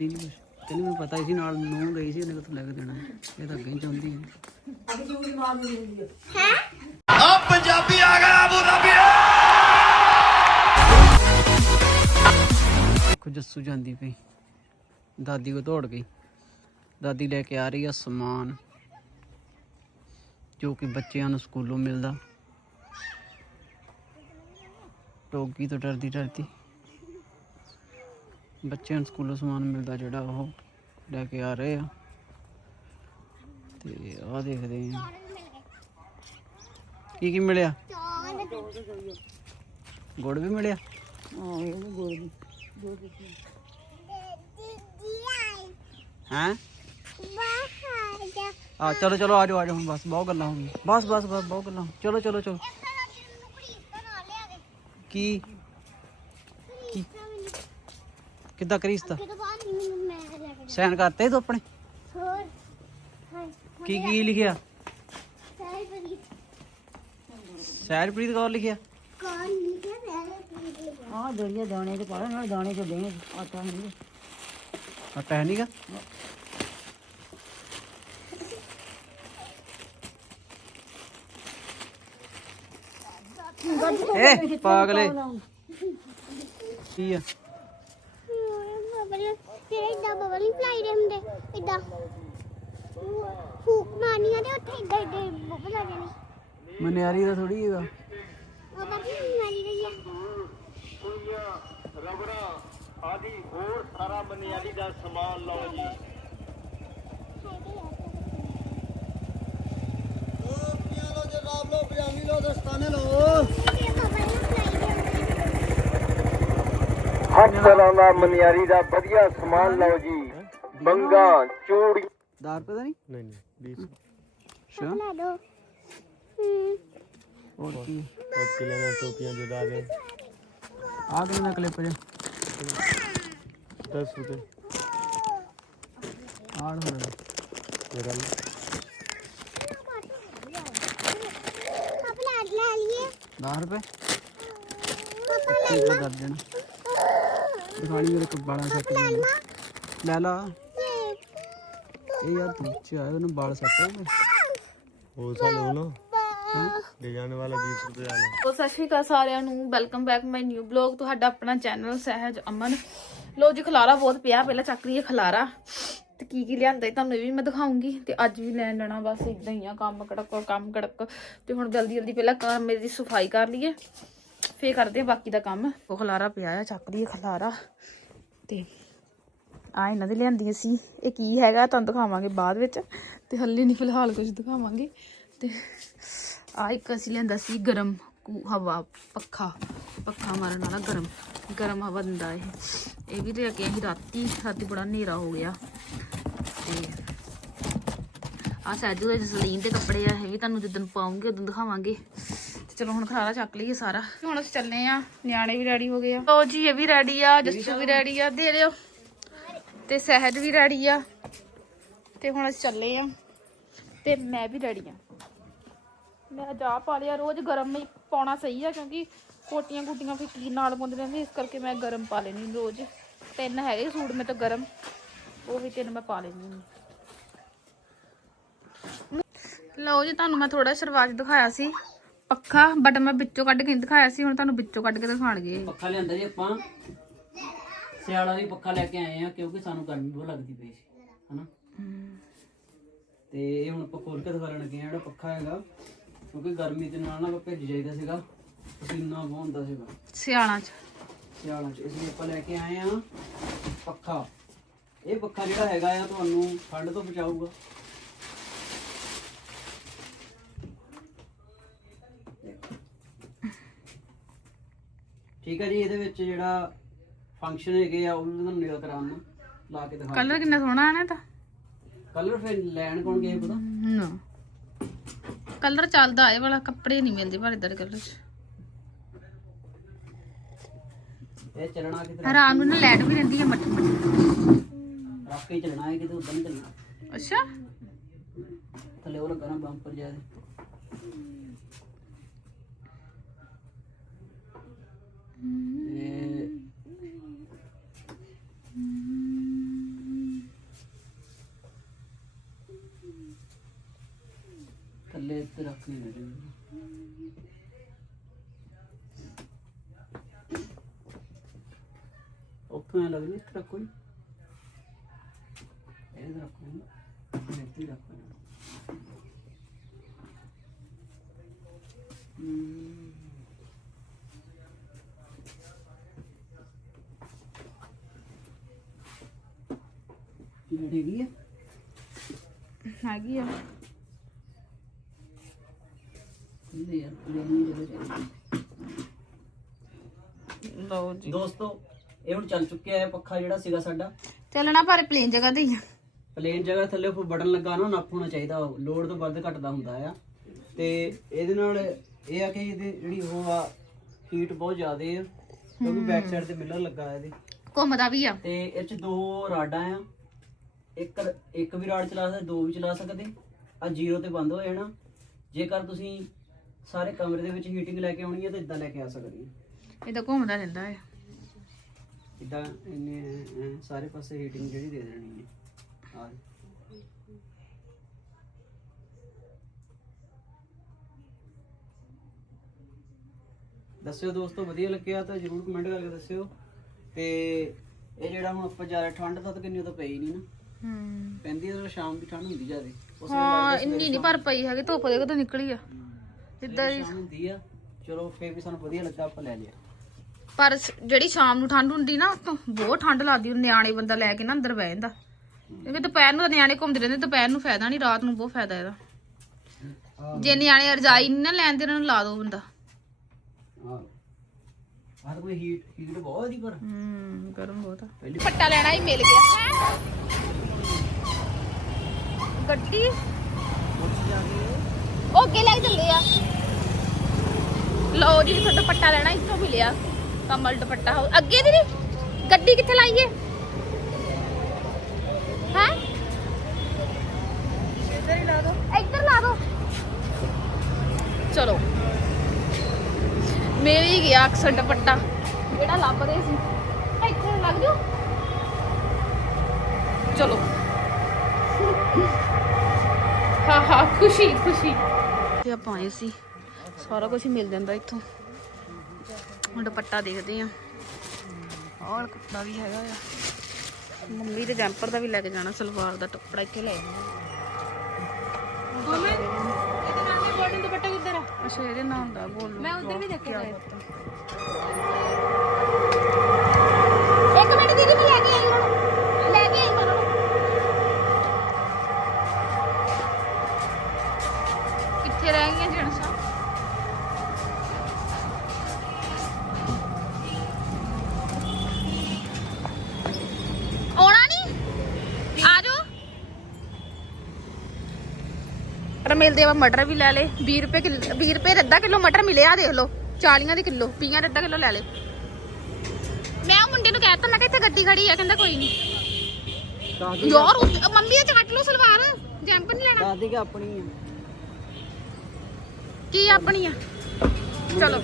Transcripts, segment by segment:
ਮੈਨੂੰ ਪਤਾ ਸੀ ਨਾਲ ਨੂੰ ਗਈ ਸੀ ਉਹਨੇ ਕਿਥੋਂ ਲੈ ਕੇ ਦੇਣਾ। ਇਹ ਤਾਂ ਅੱਗੇ ਹੀ ਚਾਹੁੰਦੀ ਹੈ? ਦੇਖੋ ਜੱਸੂ ਜਾਂਦੀ ਪਈ। ਦਾਦੀ ਕੋ ਦੌੜ ਗਈ। ਦਾਦੀ ਲੈ ਕੇ ਆ ਰਹੀ ਆ ਸਮਾਨ ਜੋ ਕਿ ਬੱਚਿਆਂ ਨੂੰ ਸਕੂਲੋਂ ਮਿਲਦਾ। ਟੋਗੀ ਤੋਂ ਡਰਦੀ ਡਰਦੀ ਬੱਚਿਆਂ ਨੂੰ ਸਕੂਲੋਂ ਸਮਾਨ ਮਿਲਦਾ ਜਿਹੜਾ ਉਹ ਲੈ ਕੇ ਆ ਰਹੇ ਆ। ਤੇ ਆਹ ਦੇਖਦੇ ਆ। ਕੀ ਕੀ ਮਿਲਿਆ? ਗੁੜ ਵੀ ਮਿਲਿਆ? ਹਾਂ ਆ ਚਲੋ ਚਲੋ ਆ ਜਾਓ ਆ ਜਾਓ ਹੁਣ ਬਸ ਬਹੁਤ ਗੱਲਾਂ ਹੋ ਗਈਆਂ। ਬਸ ਬਸ ਬਸ ਬਹੁਤ ਗੱਲਾਂ। ਚਲੋ ਚਲੋ ਚਲੋ। ਕੀ? ਕਿੱਦਾਂ ਕਰੀਸਤਾ ਸਾਈਨ ਕਰਤੇ ਤੂੰ ਆਪਣੇ? ਕੀ ਕੀ ਲਿਖਿਆ? ਸਹਿਰਪ੍ਰੀਤ ਕੌਰ ਲਿਖਿਆ? ਆ ਦੜੀਆ ਦਾਣੇ ਤੇ ਪਾਲਾ ਨਾਲ ਦਾਣੇ ਚ ਦੇਣੇ ਆਟਾ ਨਹੀਂ ਆਟਾ ਹੈ ਨਹੀਂਗਾ ਏ ਪਾਗਲੇ। ਕੀ ਆ? ਬਬਲੀ ਫਲਾਈ ਦੇ ਹੁੰਦੇ ਇਦਾਂ ਫੂਕ ਮਾਰਨੀਆਂ ਤੇ ਉੱਥੇ ਇਦਾਂ ਇਦਾਂ ਬਬਲ ਆ ਜਾਣੀ ਮਨਿਆਰੀ ਦਾ ਥੋੜੀ ਹੈਗਾ। ਉਹ ਬਾਕੀ ਮਾਰੀ ਰਹੀ ਆ। ਹਰ ਤਰ੍ਹਾਂ ਦਾ ਮਨਿਆਰੀ ਦਾ ਵਧੀਆ ਸਮਾਨ ਲਓ ਜੀ। ਬੰਗਾ ਚੂੜੀ। 10 ਰੁਪਏ ਦਾ ਨਹੀਂ? ਨਹੀਂ ਨਹੀਂ 20 ਅੱਛਾ। ਲਾ ਦੋ। ਹੂੰ। ਹੋਰ ਕੀ? ਓਕੇ ਲੈਣਾ ਟੋਪੀਆਂ ਜੁਦਾ ਦੇ ਆ ਕਿੰਨਾ ਕਲਿੱਪ ਜੇ? 10 ਰੁਪਏ। ਆੜ ਹੋ ਰਿਹਾ ਤੇਰਾ ਪਾਪਾ ਲੈ ਲੈ ਲਈਏ 10 ਰੁਪਏ ਪਾਪਾ ਠੀਕ ਹੈ ਕਰ ਦੇਣਾ ਦਿਖਾਣੀ ਮੇਰੇ ਕੋਲ ਬਾਲਾਂ ਸੈੱਟ ਲੈ ਲਾ। ਇਹ ਯਾਰ ਤੂੰ ਆਇਆ ਉਹਨੂੰ ਬਾਲ ਸੈੱਟ ਹੋ ਗਏ ਉਹ ਸਾਨੂੰ ਨਾ ਲੈ ਜਾਣੇ ਵਾਲਾ 20 ਰੁਪਏ ਵਾਲਾ ਸੋ ਸਤਿ ਸ਼੍ਰੀ ਅਕਾਲ ਸਾਰਿਆਂ ਨੂੰ। Welcome back my new blog ਤੁਹਾਡਾ ਆਪਣਾ ਚੈਨਲ ਸਹਿਜ ਅਮਨ। ਲੋ ਜੀ ਖਲਾਰਾ ਬਹੁਤ ਪਿਆ। ਪਹਿਲਾਂ ਚੱਕ ਲਈਏ ਖਲਾਰਾ। ਤੇ ਕੀ ਕੀ ਲਿਆਂਦਾ ਤੁਹਾਨੂੰ ਇਹ ਵੀ ਮੈਂ ਦਿਖਾਉਂਗੀ। ਤੇ ਅੱਜ ਵੀ ਲੈਣ ਜਾਣਾ ਬਸ ਇਦਾਂ ਹੀ ਆ। ਕੰਮ ਕੜਕ ਕੰਮ ਕੜਕ। ਤੇ ਹੁਣ ਜਲਦੀ ਜਲਦੀ ਪਹਿਲਾਂ ਕਮਰੇ ਦੀ ਸਫ਼ਾਈ ਕਰ ਲਈਏ। ਫੇਰ ਕਰਦੇ ਆ ਬਾਕੀ ਦਾ ਕੰਮ। ਉਹ ਖਲਾਰਾ ਪਿਆ ਆ, ਚੱਕ ਲਈਏ ਖਲਾਰਾ। ਤੇ ਆ ਇਹਨਾਂ ਦੇ ਲਿਆਂਦੀ ਸੀ। ਇਹ ਕੀ ਹੈਗਾ, ਤੁਹਾਨੂੰ ਦਿਖਾਵਾਂਗੇ ਬਾਅਦ ਵਿੱਚ। ਤੇ ਹੱਲੇ ਨਹੀਂ ਫਿਲਹਾਲ ਕੁਝ ਦਿਖਾਵਾਂਗੇ। ਤੇ ਆ ਇੱਕ ਅਸੀਂ ਲਿਆਂਦਾ ਸੀ ਗਰਮ ਕੂ- ਹਵਾ, ਪੱਖਾ। ਪੱਖਾ ਮਾਰਨ ਵਾਲਾ ਗਰਮ ਗਰਮ ਹਵਾ ਦਿੰਦਾ ਇਹ। ਇਹ ਵੀ ਲੈ ਕੇ ਅਸੀਂ ਰਾਤੀ। ਰਾਤੀ ਬੜਾ ਹਨੇਰਾ ਹੋ ਗਿਆ। ਤੇ ਆ ਸੈਜੂ ਦੇ ਜਸਲੀਨ ਦੇ ਕੱਪੜੇ ਆ, ਇਹ ਵੀ ਤੁਹਾਨੂੰ ਜਦੋਂ ਪਾਉਂਗੇ, ਉਦੋਂ ਦਿਖਾਵਾਂਗੇ। ਚਲੋ ਹੁਣ ਖਲਾਰਾ ਚੱਕ ਲਈਏ ਸਾਰਾ। ਹੁਣ ਅਸੀਂ ਚੱਲੇ ਆ। ਨਿਆਣੇ ਵੀ ਰੈਡੀ ਹੋ ਗਏ ਆ। ਲੋ ਜੀ ਇਹ ਵੀ ਰੈਡੀ ਆ ਜੱਸੂ ਵੀ ਰੈਡੀ ਆ ਦੇ ਦਿਓ। ਤੇ ਸਹਿਜ ਵੀ ਰੈਡੀ ਆ। ਤੇ ਹੁਣ ਅਸੀਂ ਚੱਲੇ ਆ। ਤੇ ਮੈਂ ਵੀ ਰੈਡੀ ਆ। ਮੈਂ ਜਾ ਪਾ ਲਿਆ ਰੋਜ਼ ਗਰਮ ਹੀ ਪਾਉਣਾ ਸਹੀ ਆ ਕਿਉਂਕਿ ਕੋਟੀਆਂ ਕੁੱਟੀਆਂ ਫਿਰ ਕੀ ਨਾਲ ਪਾਉਂਦੇ ਰਹਿੰਦੇ ਇਸ ਕਰਕੇ ਮੈਂ ਗਰਮ ਪਾ ਲੈਣੀ ਰੋਜ਼। ਤਿੰਨ ਹੈਗੇ ਸੂਟ ਮੇ ਤਾਂ ਗਰਮ ਉਹ ਵੀ ਤਿੰਨ ਮੈਂ ਪਾ ਲੈਣੀ ਲਓ ਜੀ ਤੁਹਾਨੂੰ ਮੈਂ ਥੋੜਾ 'ਚ ਦਿਖਾਇਆ ਸੀ। ਪੱਖਾ ਬਟ ਮੈਂ ਵਿੱਚੋਂ ਕੱਢ ਕੇ ਨਹੀਂ ਦਿਖਾਇਆ ਸੀ ਹੁਣ ਤੁਹਾਨੂੰ ਵਿੱਚੋਂ ਕੱਢ ਕੇ ਦਿਖਾਣਗੇ ਪੱਖਾ ਲਿਆਂਦਾ ਜੀ ਆਪਾਂ। ਸਿਆਲਾ ਵੀ ਪੱਖਾ ਲੈ ਕੇ ਆਏ ਆ ਕਿਉਂਕਿ ਸਾਨੂੰ ਗਰਮੀ ਬਹੁਤ ਲੱਗਦੀ ਪਈ ਸੀ ਹਨਾ? ਤੇ ਇਹ ਹੁਣ ਆਪਾਂ ਖੋਲ ਕੇ ਦਿਖਾਉਣ ਲੱਗੇ ਆ ਜਿਹੜਾ ਪੱਖਾ ਹੈਗਾ। ਕਿਉਂਕਿ ਗਰਮੀ ਦੇ ਨਾਲ ਨਾ ਭਿੱਜ ਜਾਈਦਾ ਸੀਗਾ ਪਸੀਨਾ ਬਹੁਤ ਹੁੰਦਾ ਸੀਗਾ। ਸਿਆਲਾਂ 'ਚ। ਸਿਆਲਾਂ ਚ ਇਸ ਲਈ ਆਪਾਂ ਲੈ ਕੇ ਆਏ ਆ ਪੱਖਾ। ਇਹ ਪੱਖਾ ਜਿਹੜਾ ਹੈਗਾ ਆ ਤੁਹਾਨੂੰ ਠੰਡ ਤੋਂ ਬਚਾਊਗਾ। ਠੀਕ ਹੈ ਜੀ ਇਹਦੇ ਵਿੱਚ ਜਿਹੜਾ ਫੰਕਸ਼ਨ ਹੈਗੇ ਆ ਉਹ ਵੀ ਤੁਹਾਨੂੰ ਨਿਕਲ ਕਰਾਉਣ ਨੂੰ ਲਾ ਕੇ ਦਿਖਾ ਕਲਰ ਕਿੰਨਾ ਸੋਹਣਾ ਆਣਾ ਤਾਂ। ਕਲਰ ਫਿਰ ਲੈਣ ਕੋਣ ਗਏ ਪਤਾ ਨਾ। ਕਲਰ ਚੱਲਦਾ ਇਹ ਵਾਲਾ ਕੱਪੜੇ ਨਹੀਂ ਮਿਲਦੇ ਪਰ ਇਧਰ ਕਲਰ 'ਚ। ਇਹ ਚੱਲਣਾ ਕਿਤੇ ਰਾਤ? ਨੂੰ ਨਾ ਲਾਈਟ ਵੀ ਰਹਿੰਦੀ ਹੈ ਮੱਠ ਮੱਠ। ਰੱਖ ਕੇ ਚੱਲਣਾ ਹੈ ਕਿਤੇ ਉਦਾਂ ਨਹੀਂ ਚੱਲਣਾ। ਅੱਛਾ। ਥੱਲੇ ਉਹ ਲੱਗਾ ਨਾ ਬੰਪਰ で ਥੱਲੇ ਇੱਥੇ ਰੱਖ ਨਹੀਂ ਦੇ ਔਖਾ ਲੱਗਣੀ ਤੇਰਾ ਕੋਈ ਪਲੇਟ ਹੈਗੀ ਹੈ ਹੈਗੀ ਆ। ਨਹੀਂ ਯਾਰ ਪਲੇਟ ਨਹੀਂ ਜਦੋਂ ਚਾਹੀਦੀ ਲਓ ਜੀ। ਦੋਸਤੋ ਇਹ ਹੁਣ ਚੱਲ ਚੁੱਕਿਆ ਹੈ ਪੱਖਾ ਜਿਹੜਾ ਸੀਗਾ ਸਾਡਾ। ਚੱਲਣਾ ਪਰ ਪਲੇਨ ਜਗ੍ਹਾ ਤੇ ਹੀ ਆ। ਪਲੇਨ ਜਗ੍ਹਾ ਥੱਲੇ ਉਹ ਬਟਨ ਲੱਗਾ ਨਾ ਨੱਪ ਹੋਣਾ ਚਾਹੀਦਾ ਲੋਡ ਤੋਂ ਵੱਧ ਘਟਦਾ ਹੁੰਦਾ ਆ। ਤੇ ਇਹਦੇ ਨਾਲ ਇਹ ਆ ਕਿ ਇਹਦੀ ਜਿਹੜੀ ਉਹ ਆ ਹੀਟ ਬਹੁਤ ਜ਼ਿਆਦਾ ਆ। ਕਿਉਂਕਿ ਬੈਕ ਸਾਈਡ ਤੇ ਮਿਲਰ ਲੱਗਾ ਹੈ ਇਹਦੇ। ਘੁੰਮਦਾ ਵੀ ਆ। ਤੇ ਇਹ ਚ ਦੋ ਰਾਡਾਂ ਆ। ਇੱਕ ਇੱਕ ਵੀ ਰਾਡ ਚਲਾ ਸਕਦੇ ਦੋ ਵੀ ਚਲਾ ਸਕਦੇ ਆ ਜ਼ੀਰੋ ਤੇ ਬੰਦ ਹੋ ਜਾਣਾ। ਜੇਕਰ ਤੁਸੀਂ ਸਾਰੇ ਕਮਰੇ ਦੇ ਵਿੱਚ ਹੀਟਿੰਗ ਲੈ ਕੇ ਆਉਣੀ ਹੈ ਤਾਂ ਇਦਾਂ ਲੈ ਕੇ ਆ ਸਕਦੇ ਆ ਇਹ ਤਾਂ ਘੁੰਮਦਾ ਰਹਿੰਦਾ ਹੈ। ਇਦਾਂ ਇਹਨੇ ਐਂ ਸਾਰੇ ਪਾਸੇ ਹੀਟਿੰਗ ਜਿਹੜੀ ਦੇ ਦੇਣੀ ਹੈ। ਆ ਦੱਸਿਓ ਦੋਸਤੋ ਵਧੀਆ ਲੱਗਿਆ ਤਾਂ ਜਰੂਰ ਕਮੈਂਟ ਕਰਕੇ ਦੱਸਿਓ। ਤੇ ਇਹ ਜਿਹੜਾ ਹੁਣ ਆਪਾਂ ਜ਼ਿਆਦਾ ਠੰਡ ਤਾਂ ਕਿੰਨੀ ਤਾਂ ਪਈ ਨਹੀਂ ਨਾ। ਹੂੰ। ਪੈਂਦੀ ਤਾਂ ਸ਼ਾਮ ਦੀ ਠੰਡ ਹੁੰਦੀ ਜ਼ਿਆਦੇ ਉਸ ਹਾਂ ਇੰਨੀ ਨਹੀਂ ਪਰ ਪਈ ਹੈਗੀ ਧੁੱਪ ਦੇ ਕਦੋਂ ਨਿਕਲੀ ਆ। ਜਿੱਦਾਂ ਸ਼ਾਮ ਹੁੰਦੀ ਆ ਚਲੋ ਫੇਰ ਵੀ ਸਾਨੂੰ ਵਧੀਆ ਲੱਗਾ ਆਪਾਂ ਲੈ ਲਿਆ। ਪਰ ਸ- ਜਿਹੜੀ ਸ਼ਾਮ ਨੂੰ ਠੰਡ ਹੁੰਦੀ ਨਾ ਉਤੋਂ ਬਹੁਤ ਠੰਡ ਲੱਗਦੀ ਉਹ ਨਿਆਣੇ ਬੰਦਾ ਲੈ ਕੇ ਨਾ ਅੰਦਰ ਬਹਿ ਜਾਂਦਾ। ਕਿਉਂਕਿ ਦੁਪਹਿਰ ਨੂੰ ਤਾਂ ਨਿਆਣੇ ਘੁੰਮਦੇ ਰਹਿੰਦੇ ਦੁਪਹਿਰ ਨੂੰ ਫਾਇਦਾ ਨਹੀਂ ਰਾਤ ਨੂੰ ਬਹੁਤ ਫਾਇਦਾ ਇਹਦਾ। ਜੇ ਨਿਆਣੇ ਰਜਾਈ ਨਹੀਂ ਨਾ ਲੈਂਦੇ ਇਹਨਾਂ ਨੂੰ ਲਾ ਦੋ ਬੰਦਾ। ਆਹ ਤਾਂ ਕੋਈ ਹੀਟ ਹੀਟ ਬਹੁਤ ਹੀ ਪਰ ਹੂੰ ਗਰਮ ਬਹੁਤ ਆ ਪਹਿਲੀ ਪੱਟਾ ਲੈਣਾ ਹੀ ਮਿਲ ਗਿਆ ਗੱਡੀ ਉਹ ਅੱਗੇ ਲੈ ਕੇ ਚੱਲੇ ਆ ਲਓ ਜੀ ਤੁਹਾਡਾ ਪੱਟਾ ਲੈਣਾ ਇੱਥੋਂ ਮਿਲਿਆ ਕਮਲ ਦੁਪੱਟਾ ਹਾਊਸ ਅੱਗੇ ਦੀ ਨੀ? ਗੱਡੀ ਕਿੱਥੇ ਲਾਈਏ ਹੈ ਇੱਧਰ ਹੀ ਲਾ ਦੋ ਇੱਧਰ ਲਾ ਦੋ ਚਲੋ ਅਕਸਰ ਦੁਪੱਟਾ। ਜਿਹੜਾ ਲੱਭਦੇ ਸੀ। ਇੱਥੇ ਲੱਗ ਜੂ ਚਲੋ। ਹਾਂ ਹਾਂ ਖੁਸ਼ੀ ਖੁਸ਼ੀ। ਤੇ ਆਪਾਂ ਆਏ ਸੀ। ਸਾਰਾ ਕੁਝ ਮਿਲ ਜਾਂਦਾ ਇੱਥੋਂ। ਹੁਣ ਦੁਪੱਟਾ ਦੇਖਦੇ ਆ ਆਹ ਕੱਪੜਾ ਵੀ ਹੈਗਾ ਆ। ਮੰਮੀ ਦੇ ਜੈਂਪਰ ਦਾ ਵੀ ਲੈ ਕੇ ਜਾਣਾ ਸਲਵਾਰ ਦਾ ਟੁਕੜਾ ਇੱਥੇ ਲੈ ਮੰਮੀ ਇਹਦੇ ਨਾਲ ਨਹੀਂ ਬੋਲਣ ਦੁਪੱਟਾ ਕਿੱਧਰ ਆ? ਅੱਛਾ ਇਹਦੇ ਨਾਲ ਦਾ ਬੋਲ। ਮੈਂ ਉਧਰ ਵੀ ਦੇਖਿਆ ਇੱਕ ਮਿੰਟ ਦੀਦੀ, ਮੈਂ ਲੈ ਕੇ ਆਈ ਹੁਣ। ਲੈ ਕੇ ਆਈ ਮੈਂ ਹੁਣ। ਕਿੱਥੇ ਰਹਿ ਗਈਆਂ ਜਣਸਾ ਆਉਣਾ ਨਹੀਂ ਆ ਜਾਓ ਮਟਰ ਮਿਲਦੇ ਆ ਮਟਰ ਵੀ ਲੈ ਲੇ। 20 ਰੁਪਏ ਕਿਲੋ 20 ਰੁਪਏ ਦਾ ਅੱਧਾ ਕਿਲੋ ਮਟਰ ਮਿਲਿਆ, ਦੇਖ ਲਓ। 40 ਦੇ ਕਿਲੋ 20 ਦਾ ਅੱਧਾ ਕਿਲੋ ਲੈ ਲਿਓ। ਮੈਂ ਉਹ ਮੁੰਡੇ ਨੂੰ ਕਹਿਤਾ ਮੈਂ ਕਿਹਾ ਇੱਥੇ ਗੱਡੀ ਖੜੀ ਆ ਕਹਿੰਦਾ ਕੋਈ ਨਹੀਂ ਯਾਰ ਮੰਮੀ ਦਾ ਕੱਟ ਲਓ ਸਲਵਾਰ ਜੈਂਪ ਨਹੀਂ ਲੈਣਾ। ਦਾਦੀ ਕਿ ਆਪਣੀ ਆ। ਕੀ ਆਪਣੀ ਆ? ਚਲੋ।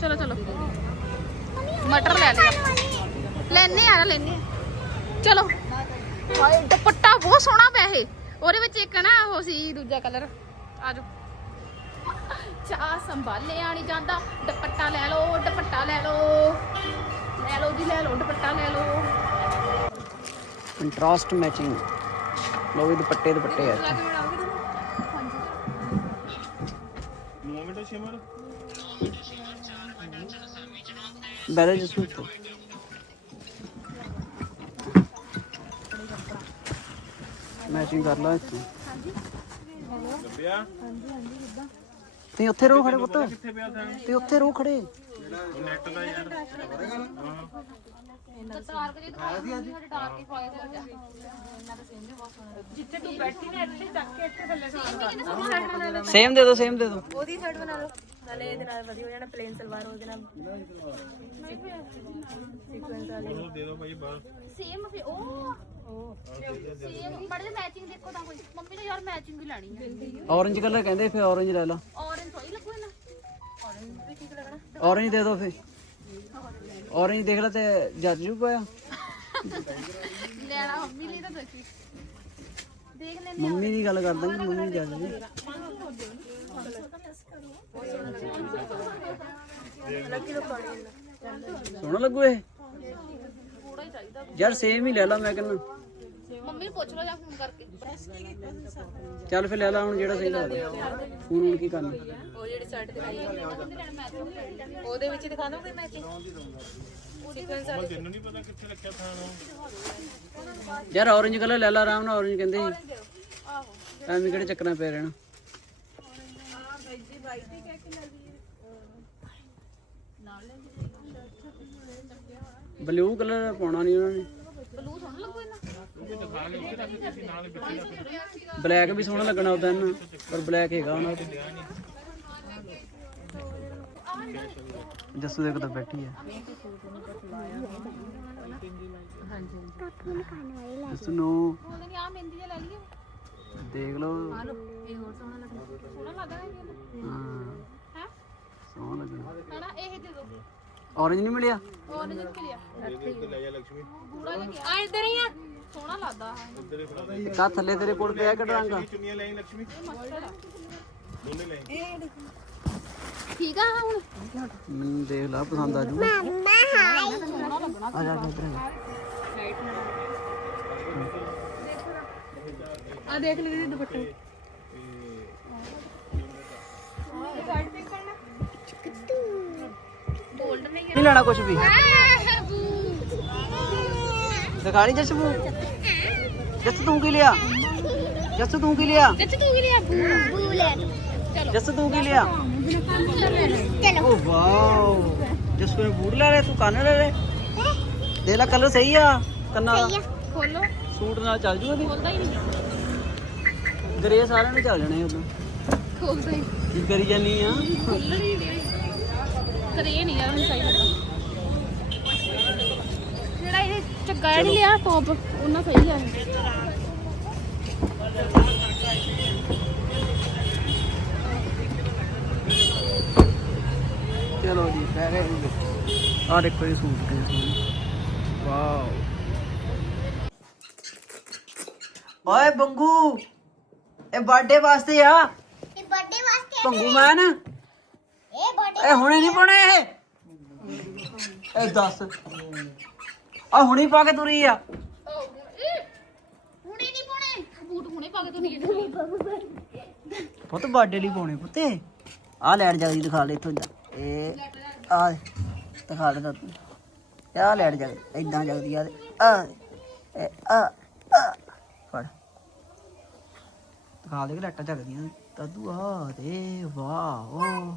ਚਲੋ ਚਲੋ। ਮਟਰ ਲੈ ਲਿਆ ਲੈਨੇ ਆ ਲੈਨੇ ਆ। ਚਲੋ। ਹਾਏ ਦੁਪੱਟਾ ਬਹੁਤ ਸੋਹਣਾ ਪਿਆ ਇਹ। ਉਹਦੇ ਵਿੱਚ ਇੱਕ ਨਾ ਉਹ ਸੀ ਦੂਜਾ ਕਲਰ। ਆ ਜਾਓ। ਚਾਹ ਸੰਭਾਲਿਆ ਨਹੀਂ ਜਾਂਦਾ। ਦੁਪੱਟਾ ਲੈ ਲਓ ਦੁਪੱਟਾ ਲੈ ਲਓ। ਲੈ ਲਓ ਜੀ ਲੈ ਲਓ ਦੁਪੱਟਾ ਲੈ ਲਓ। ਕੰਟਰਾਸਟ ਮੈਚਿੰਗ ਲੋ ਵੀ ਦੁਪੱਟੇ ਦੁਪੱਟੇ ਆ ਇੱਥੇ। ਬੈਲੇ ਜਿਸ ਨੂੰ ਉੱਤੇ ਮੈਚਿੰਗ ਕਰ ਲਾ ਇੱਥੇ। ਤੇ ਉੱਥੇ ਰੋ ਖੜੇ ਪੁੱਤ। ਤੇ ਉੱਥੇ ਰੋ ਖੜੇ। ਸੇਮ ਦੇ ਦੋ ਸੇਮ ਦੇ ਦੋ। ਉਹਦੀ ਸਾਈਡ ਬਣਾ ਲਓ। ਨਾਲੇ ਇਹਦੇ ਨਾਲ ਵਧੀਆ ਹੋ ਜਾਣਾ ਪਲੇਨ ਸਲਵਾਰ ਉਹਦੇ ਨਾਲ ਸੀਕੁਐਂਸ ਵਾਲੀ ਸੇਮ ਫੇ ਉਹ ਮੜੇ ਮੈਚਿੰਗ ਦੇਖੋ ਤਾਂ ਕੋਈ। ਮੰਮੀ ਨੇ ਯਾਰ ਮੈਚਿੰਗ ਹੀ ਲੈਣੀ ਹੈ। ਔਰੰਜ ਕਲਰ ਕਹਿੰਦੇ ਫੇ ਔਰੰਜ ਲੈ ਲਾ ਔਰੇਂਜ ਲੱਗੂ ਦੇ ਦੋ ਫੇ ਔਰੰਜ ਦੇਖ ਲੈ ਤੇ ਜੱਜ ਜੂ ਪਾਇਆ। ਲੈਣਾ ਮੰਮੀ ਲਈ ਤਾਂ ਦੇਖੀ ਦੇਖ ਲੈਂਦੇ ਮੰਮੀ ਦੀ ਗੱਲ ਕਰਦਾ ਕਿ ਮੰਮੀ ਜੱਜ ਜੀ ਸੋਹਣਾ ਲੱਗੂ ਇਹ? ਯਾਰ ਸੇਮ ਹੀ ਲੈ ਲਾ ਮੈਂ ਕਹਿੰਦਾ। ਮੰਮੀ ਨੂੰ ਪੁੱਛ ਲਓ ਜਾਂ ਫੋਨ ਕਰਕੇ। ਚੱਲ ਫਿਰ ਲੈ ਲਾ ਹੁਣ ਜਿਹੜਾ ਸਹੀ ਲੱਗਦਾ। ਫੋਨ ਹੁਣ ਕੀ ਕਰਨਾ? ਉਹ ਜਿਹੜੀ ਸ਼ਰਟ ਦਿਖਾਈ ਉਹਦੇ ਵਿੱਚ ਦਿਖਾ ਦੋਗੇ ਮੈਚਿੰਗ ਸੀਕੁਐਂਸ ਵਾਲੀ। ਯਾਰ orange ਕਲਰ ਲੈ ਲਾ ਆਰਾਮ ਨਾਲ orange ਕਹਿੰਦੇ ਸੀ। ਐਵੇਂ ਕਿਹੜੇ ਚੱਕਰਾਂ ਪੈ ਰਹਿਣਾ। ਬਲੂ ਕਲਰ ਪਾਉਣਾ ਨਹੀਂ ਉਹਨਾਂ ਨੇ। ਬਲੂ ਸੋਹਣਾ ਲੱਗੂ ਇਹਨਾਂ ਬਲੈਕ ਵੀ ਸੋਹਣਾ ਲੱਗਣਾ ਉਹਦਾ ਇਹਨਾਂ ਪਰ ਬਲੈਕ ਹੈਗਾ ਉਹਨਾਂ ਕੋਲ ਜੱਸੂ ਦੇ ਕੋਲ ਬੈਠੀ ਹੈ ਜੱਸੂ ਨੂੰ ਆ ਮਹਿੰਦੀ ਲੈ ਲਈਏ ਦੇਖ ਲਓ। ਇਹ ਹੋਰ ਸੋਹਣਾ ਲੱਗਦਾ ਸੋਹਣਾ ਲੱਗਦਾ ਹੈ ਹਾਂ ਹੈ, ਸੋਹਣਾ ਲੱਗਣਾ। ਹਨਾ, ਇਹ ਦੇ ਦੋ। Orange ਨਹੀਂ ਮਿਲਿਆ? ਨਹੀਂ ਮਿਲਿਆ। ਪੂਰਾ ਜਿਹਾ ਆ। ਇੱਧਰ ਹੀ ਆ। ਸੋਹਣਾ ਲੱਗਦਾ ਹੈ ਕਾ ਥੱਲੇ ਤੇਰੇ ਕੋਲ ਪਿਆ ਕਿ ਰੰਗ ਠੀਕ ਆ ਹੁਣ? ਮੈਨੂੰ ਦੇਖ ਲਾ ਪਸੰਦ ਆ ਜੂ। ਮੰਮਾ ਹਾਈ ਆ ਜਾ ਇੱਧਰ ਆ ਦੇਖ ਲਈ ਦੁਪੱਟਾ। ਨਹੀਂ ਨਹੀਂ ਲੈਣਾ ਕੁਝ ਵੀ। ਦਿਖਾ ਲਈ ਜਸਬੂ ਜਸ ਤੂੰ ਕੀ ਲਿਆ? ਜਸ ਤੂੰ ਕੀ ਲਿਆ? ਤੇ ਤੂੰ ਕੀ ਲਿਆ? ਬੂਲਟ ਜਸ ਤੂੰ ਕੀ ਲਿਆ? ਓ ਵਾਓ। ਜਸ ਨੇ ਬੂਟ ਲੈ ਲੈ ਤੂੰ ਕੰਨ ਲੈ ਲੈ। ਦੇ ਲੈ ਕਲਰ ਸਹੀ ਆ ਕੰਨਾਂ ਦਾ। ਖੋਲੋ। ਸੂਟ ਨਾਲ ਚੱਲ ਜੂਗਾ ਦੀ ਖੋਲਦਾ ਹੀ ਨਹੀਂ। ਗਰੇ ਸਾਰਿਆਂ ਨੇ ਚੱਲ ਜਾਣੇ ਉਦੋਂ। ਖੋਲਦਾ ਹੀ ਕੀ ਕਰੀ ਜਾਨੀ ਆ? ਖੋਲਣ ਨਹੀਂ ਕਰੇ ਇਹ ਨਹੀਂ ਯਾਰ ਹੁਣ ਸਹੀ ਲੱਗਾ ਜਿਹੜਾ ਇਹ ਚੱਗਾ ਨਹੀਂ ਲਿਆ ਟੌਪ ਉਹਨਾਂ ਸਹੀ ਆ ਇਹ। ਚਲੋ ਜੀ ਗਏ ਆ ਦੇਖੋ ਇਹ ਸੂਟ ਕਿੰਨੇ ਵਾਓ। ਓਏ ਬੰਗੂ ਇਹ ਬਰਥਡੇ ਵਾਸਤੇ ਆ। ਇਹ ਬਰਥਡੇ ਵਾਸਤੇ ਭੰਗੂ ਮੈਨ? ਇਹ ਹੁਣੇ ਨਹੀਂ ਪਾਉਣੇ ਇਹ? ਇਹ ਦੱਸ। ਆ ਹੁਣੀ ਪਾ ਕੇ ਤੁਰੀ ਆ। ਹੁਣੇ ਨਹੀਂ ਪਾਉਣੇ। ਬੂਟ ਹੁਣੇ ਪਾ ਕੇ ਤੁਸੀਂ ਪੁੱਤ ਬਰਥਡੇ ਲਈ ਪਾਉਣੇ ਪੁੱਤੇ ਆ ਲੈਟ ਜਲਦੀ ਦਿਖਾ ਲੈ ਇੱਥੋਂ ਦਾ ਇਹ ਆ ਦਿਖਾ ਲੈ ਤੂੰ ਆ ਲੈਟ ਜਲਦੀ ਇਦਾਂ ਜਲਦੀ ਆ ਆ ਆ ਆ ਫੜ। ਦਿਖਾ ਦੇ ਕਿ ਲੈਟਾਂ ਜਗਦੀਆਂ ਤਦੂ ਆ ਦੇ ਵਾਹ। ਓ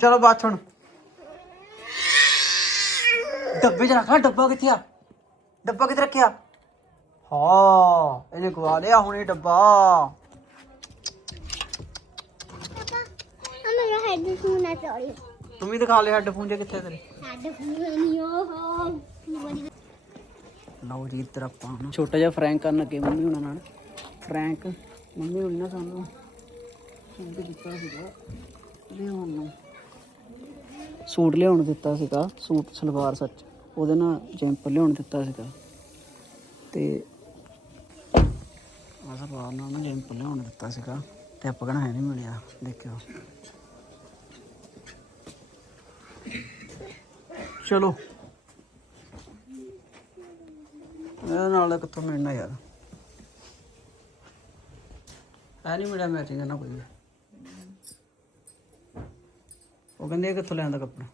ਬਾਤ ਹੁਣ ਡੱਬੇ 'ਚ ਰੱਖਣਾ ਡੱਬਾ ਕਿੱਥੇ ਆ? ਡੱਬਾ ਕਿੱਥੇ ਰੱਖਿਆ? ਹਾਂ ਇਹਨੇ ਗਵਾ ਲਿਆ ਹੁਣ ਇਹ ਡੱਬਾ। ਮੇਰਾ ਹੈਡਫੋਨ ਆ ਸੌਰੀ ਤੂੰ ਵੀ ਦਿਖਾ ਲੈ ਹੈੱਡਫੋਨ ਜੇ ਕਿੱਥੇ ਤੇਰੇ। ਹੈਡਫੋਨ ਨਹੀਂ ਉਹ ਲਓ ਜੀ ਇੱਧਰ ਆਪਾਂ ਹੁਣ। ਛੋਟਾ ਜਿਹਾ ਫਰੈਂਕ ਕਰਨ ਲੱਗੇ ਮੰਮੀ ਹੁਣਾਂ ਨਾਲ। ਫਰੈਂਕ ਮੰਮੀ ਹੁਣੀ ਸਾਨੂੰ। ਸੂਟ ਦਿੱਤਾ ਸੀਗਾ। ਲਿਆਉਣ ਨੂੰ। ਸੂਟ ਲਿਆਉਣ ਦਿੱਤਾ ਸੀਗਾ, ਸੂਟ ਸਲਵਾਰ ਸੱਚ। ਉਹਦੇ ਨਾਲ ਜੈਂਪਰ ਲਿਆਉਣ ਦਿੱਤਾ ਸੀਗਾ। ਤੇ ਆ ਸਲਵਾਰ ਨਾਲ ਨਾ ਜੈਂਪਰ ਲਿਆਉਣ ਦਿੱਤਾ ਸੀਗਾ ਤੇ ਆਪਾਂ ਕਹਿਣਾ ਹੈ ਨਹੀਂ ਮਿਲਿਆ, ਦੇਖਿਓ। ਚਲੋ। ਇਹਦੇ ਨਾਲ ਕਿੱਥੋਂ ਮਿਲਣਾ ਯਾਰ। ਐ ਨਹੀਂ ਮਿਲਿਆ ਮੈਚਿੰਗ ਨਾ ਕੋਈ ਵੀ। ਉਹ ਕਹਿੰਦੇ ਇਹ ਕਿੱਥੋਂ ਲਿਆਂਦਾ ਕੱਪੜਾ?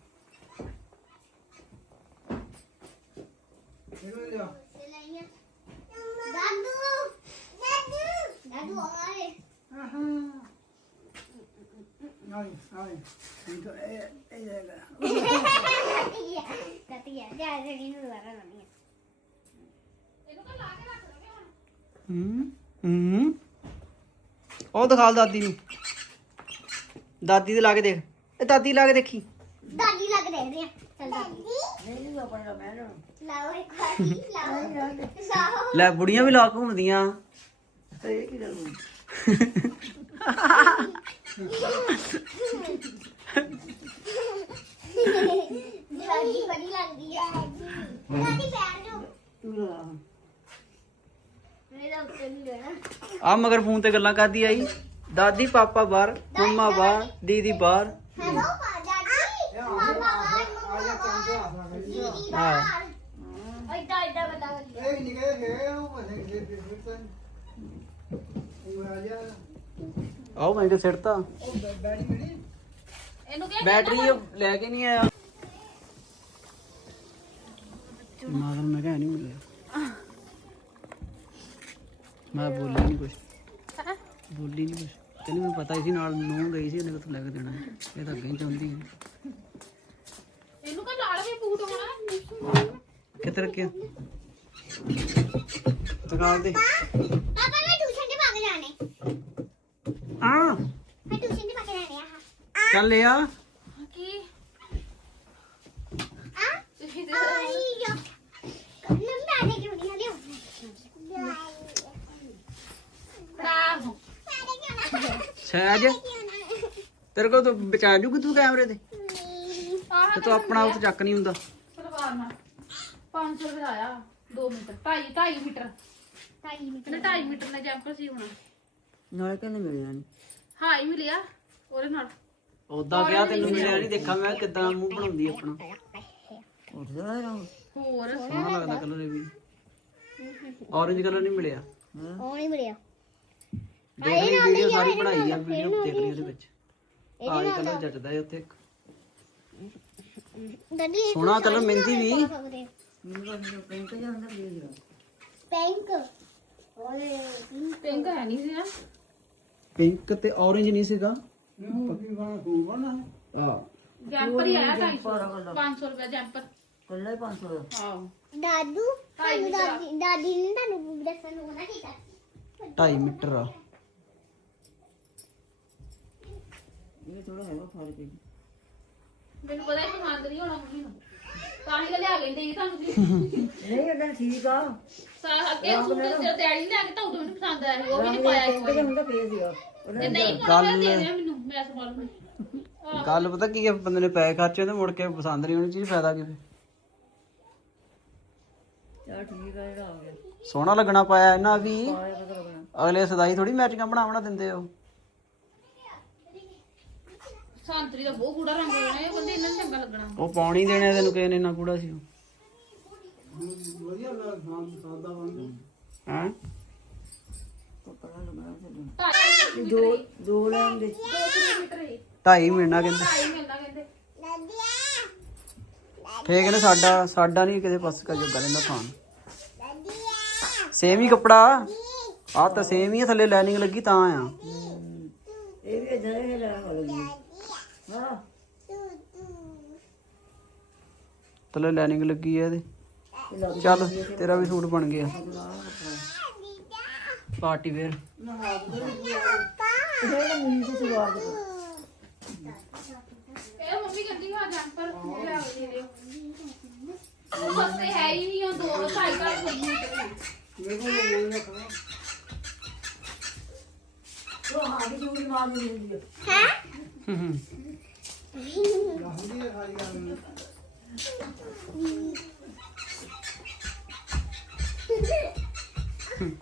ਹੂੰ ਹੂੰ। ਉਹ ਦਿਖਾ ਦਾਦੀ ਨੂੰ। ਦਾਦੀ ਦੇ ਲਾ ਕੇ ਦੇਖ। ਇਹ ਦਾਦੀ ਲਾ ਕੇ ਦੇਖੀ। ਦਾਦੀ ਲੱਗ ਦੇਖਦੇ ਆ। ਚੱਲ ਦਾਦੀ। ਲਾਓ ਇੱਕ ਵਾਰ ਲਾਓ। ਲਾਓ। ਲੈ ਬੁੜੀਆਂ ਵੀ ਲਾ ਘੁੰਮਦੀਆਂ ਦਾਦੀ ਬੜੀ ਲੱਗਦੀ ਆ ਦਾਦੀ ਪੈਰ ਜੋ ਮੇਰਾ ਉੱਤੇ ਨਹੀਂ ਲੈਣਾ ਆ ਮਗਰ ਫੋਨ ਤੇ ਗੱਲਾਂ ਕਰਦੀ ਆਈ। ਦਾਦੀ ਪਾਪਾ ਬਾਹਰ ਮੰਮਾ ਬਾਹਰ ਦੀਦੀ ਬਾਹਰ। ਹੈਲੋ ਪਾ ਦਾਦੀ ਮਾਮਾ ਬਾਹਰ ਮੰਮਾ ਬਾਹਰ ਦੀਦੀ ਹਾਂ ਬਾਹਰ ਐਡਾ ਐਡਾ ਵੱਡਾ ਵੱਡਾ ਆਓ ਮੈਂ ਤੇ। ਸਿੱਟਤਾ ਇਹਨੂੰ ਕਿਹਾ ਬੈਟਰੀ ਉਹ ਲੈ ਕੇ ਨਹੀਂ ਆਇਆ। ਮਾਗਰ ਮੈਂ ਕਿਹਾ ਨਹੀਂ ਮਿਲਿਆ। ਮੈਂ ਬੋਲੀ ਨਹੀਂ ਕੁਛ। ਬੋਲੀ ਨਹੀਂ ਕੁਛ। ਤੈਨੂੰ ਮੈਨੂੰ ਪਤਾ ਹੀ ਸੀ ਨਾਲ ਨੂੰ ਗਈ ਸੀ ਉਹਨੇ ਕਿਥੋਂ ਲੈ ਕੇ ਦੇਣਾ। ਇਹ ਤਾਂ ਅੱਗੇ ਹੀ ਚਾਹੁੰਦੀ ਹੈ ਇਹਨੂੰ ਕਹ ਲਾਲ ਵੀ ਬੂਟ ਹੋਣਾ। ਕਿੱਥੇ ਰੱਖਿਆ? ਦੁਕਾਨ ਤੇ ਪਾਪਾ ਮੈਂ ਟਿਊਸ਼ਨ ਤੇ ਪਾ ਕੇ ਜਾਣੇ ਆ ਮੈਂ ਟਿਊਸ਼ਨ ਤੇ ਪਾ ਕੇ ਜਾਣੇ ਆ ਚੱਲ ਲਿਆ ਕੀ ਆ ਆਈ ਯੋ ਨੰਬਰ ਦੇ ਕਿਉਂ ਨਹੀਂ ਲਿਓ ਪੜਾ ਸਹਿਜ ਤੇਰੇ ਕੋਲ ਤਾਂ ਬਚਾ ਜੂਗੀ ਤੂੰ ਕੈਮਰੇ ਤੇ? ਆਹ ਤੇ ਤੂੰ ਆਪਣਾ ਉੱਥੇ ਚੱਕ ਨਹੀਂ ਹੁੰਦਾ। ਸਲਵਾਰ ਨਾਲ। 500 ਰੁਪਏ ਦਾ ਆਇਆ 2 ਮੀਟਰ। 2.5 2.5 ਮੀਟਰ। ਤਾਈ ਨਹੀਂ ਇਹਨੇ 2.5 ਮੀਟਰ ਦਾ ਜੈਂਪਰ ਸੀ ਹੋਣਾ। ਨਾਲੇ ਕਹਿੰਦੇ ਮਿਲਿਆ ਨਹੀਂ ਹਾਂ ਹੀ ਮਿਲਿਆ ਉਹਦੇ ਨਾਲ। ਉਦਾਂ ਗਿਆ ਤੈਨੂੰ ਮਿਲਿਆ ਨਹੀਂ ਦੇਖਾਂ ਮੈਂ ਕਿਦਾਂ ਮੂੰਹ ਬਣਾਉਂਦੀ ਆਪਣਾ। ਉੱਠਦਾ ਹੋਰ? ਸੋਹਣਾ ਲੱਗਦਾ ਕਲਰ ਇਹ ਵੀ। ਔਰੇਂਜ ਕਲਰ ਨਹੀਂ ਮਿਲਿਆ। ਉਹ ਨਹੀਂ ਮਿਲਿਆ। ਦੇਖ ਲਈ ਵੀਡੀਓ ਸਾਰੀ ਬਣਾਈ ਆ ਵੀਡੀਓ ਦੇਖ ਲਈ ਉਹਦੇ ਵਿੱਚ। ਆਹ ਕਲਰ ਜੱਟਦਾ ਹੈ ਉੱਥੇ ਇੱਕ। ਦਾਦੀ ਸੋਹਣਾ ਕਲਰ ਮਹਿੰਦੀ ਵੀ। ਪਿੰਕ ਜਾਂਦਾ ਪਲੀਜ਼ ਪਿੰਕ ਓਏ ਪਿੰਕ ਹੈ ਨਹੀਂ ਸੀ ਨਾ ਪਿੰਕ ਤੇ ਔਰੇਂਜ ਨਹੀਂ ਸੀਗਾ। ਆ ਜੈਂਪਰ ਹੀ ਆਇਆ 250 500 ਰੁਪਏ ਜੈਂਪਰ ਕੱਲਾ ਹੀ 500 ਦਾ। ਆਹੋ। ਦਾਦੂ ਦਾਦੀ ਦਾਦੀ ਨੇ ਤੁਹਾਨੂੰ ਦੱਸਣ ਨੂੰ ਨਾ ਕੀਤਾ 2.5 ਮੀਟਰ ਆ। ਇਹ ਥੋੜਾ ਹੈਗਾ ਫ਼ਰਕ ਹੈ ਮੈਨੂੰ ਪਤਾ ਹੀ ਪਸੰਦ ਨਹੀਂ ਹੋਣਾ ਮੰਮੀ ਨੂੰ। ਤਾਂ ਹੀ ਤਾਂ ਲਿਆ ਕੇ ਦੇਈ ਤੁਹਾਨੂੰ ਜੀ ਨਹੀਂ ਇਹ ਠੀਕ ਆ। ਸਾਰਾ ਅੱਗੇ ਸੂਟ ਤੇ ਨੇ ਲਿਆ ਕੇ ਤਾਂ ਉਦੋਂ ਪਸੰਦ ਆਇਆ ਸੀ ਉਹ ਵੀ ਨਹੀਂ ਪਾਇਆ ਇੱਕ ਪਿੰਕ ਹੁੰਦਾ ਫੇਸ ਸੀਗਾ ਜੇ ਨਹੀਂ ਪਾਉਣਾ ਦੇ ਦੇ ਮੈਨੂੰ ਮੈਂ ਸਵਾਲ ਨੂੰ। ਗੱਲ ਪਤਾ ਕੀ ਹੈ ਬੰਦੇ ਨੇ ਪੈਸੇ ਖਰਚੇ ਤੇ ਮੁੜ ਕੇ ਪਸੰਦ ਨਹੀਂ ਹੋਣੀ ਚੀਜ਼ ਫਾਇਦਾ ਕੀ ਫਿਰ ਚਲ ਠੀਕ ਆ ਜਿਹੜਾ ਆ ਗਿਆ। ਸੋਹਣਾ ਲੱਗਣਾ ਪਾਇਆ ਇਹਨਾਂ ਵੀ। ਆਇਆ ਪਤਾ ਲੱਗਣਾ। ਅਗਲੇ ਸਦਾਈ ਥੋੜੀ ਮੈਚਿੰਗਾਂ ਬਣਾਵਣਾ ਦਿੰਦੇ ਹੋ ਸੰਤਰੀ ਦਾ ਬਹੁਤ ਗੂੜਾ ਰੰਗ ਹੋਣਾ ਇਹ ਬੰਦੇ ਇਹਨਾਂ ਨੂੰ ਚੰਗਾ ਲੱਗਣਾ। ਉਹ ਪਾਉਣੀ ਦੇਣੇ ਤੈਨੂੰ ਕਿਸੇ ਨੇ ਇੰਨਾ ਕੂੜਾ ਸੀ ਹਾਂ? ਦੋ ਦੋ ਲੈਣ ਦੇ। ਮੀਟਰ ਹੀ ਢਾਈ ਮਹੀਨਾ ਕਹਿੰਦੇ। ਢਾਈ ਮਿਲਣਾ ਕਹਿੰਦੇ। ਫੇਰ ਕਹਿੰਦੇ ਸਾਡਾ ਸਾਡਾ ਨਹੀਂ ਕਿਸੇ ਪਾਸੇ ਕਾ ਜੋਗਾ ਲੈਂਦਾ ਖਾਣ। ਸੇਮ ਹੀ ਕੱਪੜਾ। ਆ ਤਾਂ ਸੇਮ ਹੀ ਆ ਥੱਲੇ ਲਾਈਨਿੰਗ ਲੱਗੀ ਤਾਂ ਆ। ਇਹ ਵੀ ਇਦਾਂ ਹੀ ਵਾਲੀ ਹਾਂ ਥੱਲੇ ਲਾਈਨਿੰਗ ਲੱਗੀ ਆ ਇਹਦੇ। ਚੱਲ ਤੇਰਾ ਵੀ ਸੂਟ ਬਣ ਗਿਆ। Party wear. ਇਹ ਮੰਮੀ ਕਹਿੰਦੀ ਹਾਂ ਜੰਪਰ ਲਿਆ ਕੇ ਦੇ ਉਹ ਸਸਤੇ ਹੈ ਹੀ ਨਹੀਂ ਉਹ ਦੋ ਢਾਈ ਘਰ ਉਹ ਹਾਂ। ਦੀ ਜੂਸ ਮਾਰ ਦਿੰਦੀ ਹੈ ਹੈ